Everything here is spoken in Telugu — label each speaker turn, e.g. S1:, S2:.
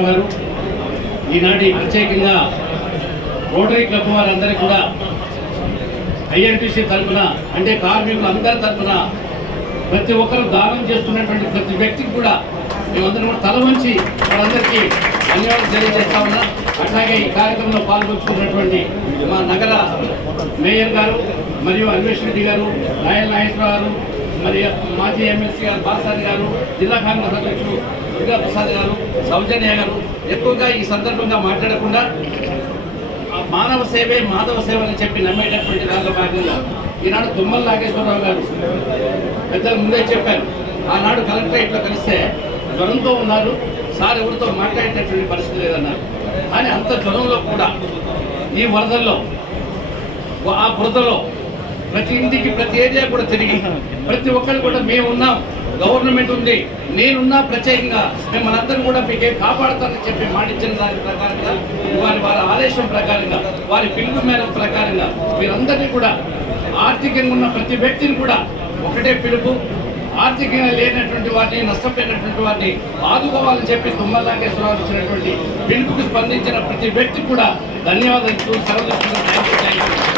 S1: గారు ఈనాటి ప్రత్యేకంగా రోటరీ క్లబ్ వారందరికీ కూడా ఐఎన్టీసీ తరఫున అంటే కార్మికులు అందరి తరఫున ప్రతి ఒక్కరు దానం చేస్తున్నటువంటి ప్రతి వ్యక్తికి కూడా మేమందరం కూడా తల వంచి వాళ్ళందరికీ ధన్యవాదాలు తెలియజేస్తా ఉన్నా. అట్లాగే ఈ కార్యక్రమంలో పాల్గొంచుకున్నటువంటి మా నగర మేయర్ గారు మరియు అన్వేష్ రెడ్డి గారు నాయల్ నాగేశ్వర గారు మరి మాజీ ఎమ్మెల్సీ గారు బాసారి గారు జిల్లా కాంగ్రెస్ అధ్యక్షుడు దుర్గా ప్రసాద్ గారు సౌజన్య గారు ఎక్కువగా ఈ సందర్భంగా మాట్లాడకుండా మానవ సేవే మాధవ సేవ అని చెప్పి నమ్మేటటువంటి దానిలో భాగంగా ఈనాడు తుమ్మల నాగేశ్వరరావు గారు పెద్దలు ముందే చెప్పారు. ఆనాడు కలెక్టరేట్లో కలిస్తే జ్వరంతో ఉన్నారు సార్ ఎవరితో మాట్లాడేటటువంటి పరిస్థితి లేదన్నారు. కానీ అంత జ్వరంలో కూడా ఈ వరదల్లో ఆ బురదలో ప్రతి ఇంటికి ప్రతి ఏరియా కూడా తిరిగి ప్రతి ఒక్కరు కూడా మేము ఉన్నాం గవర్నమెంట్ ఉంది నేనున్నా ప్రత్యేకంగా మిమ్మల్ని అందరూ కూడా మీకే కాపాడతానని చెప్పి మాటిచ్చిన దాని ప్రకారంగా వారి వారి ఆదేశం ప్రకారంగా వారి పిలుపు మేర ప్రకారంగా మీరందరినీ కూడా ఆర్థికంగా ఉన్న ప్రతి వ్యక్తిని కూడా ఒకటే పిలుపు ఆర్థికంగా లేనటువంటి వారిని నష్టపోయినటువంటి వారిని ఆదుకోవాలని చెప్పి తుమ్మల ఇచ్చినటువంటి పిలుపుకి స్పందించిన ప్రతి వ్యక్తి కూడా ధన్యవాదాలు సెలవు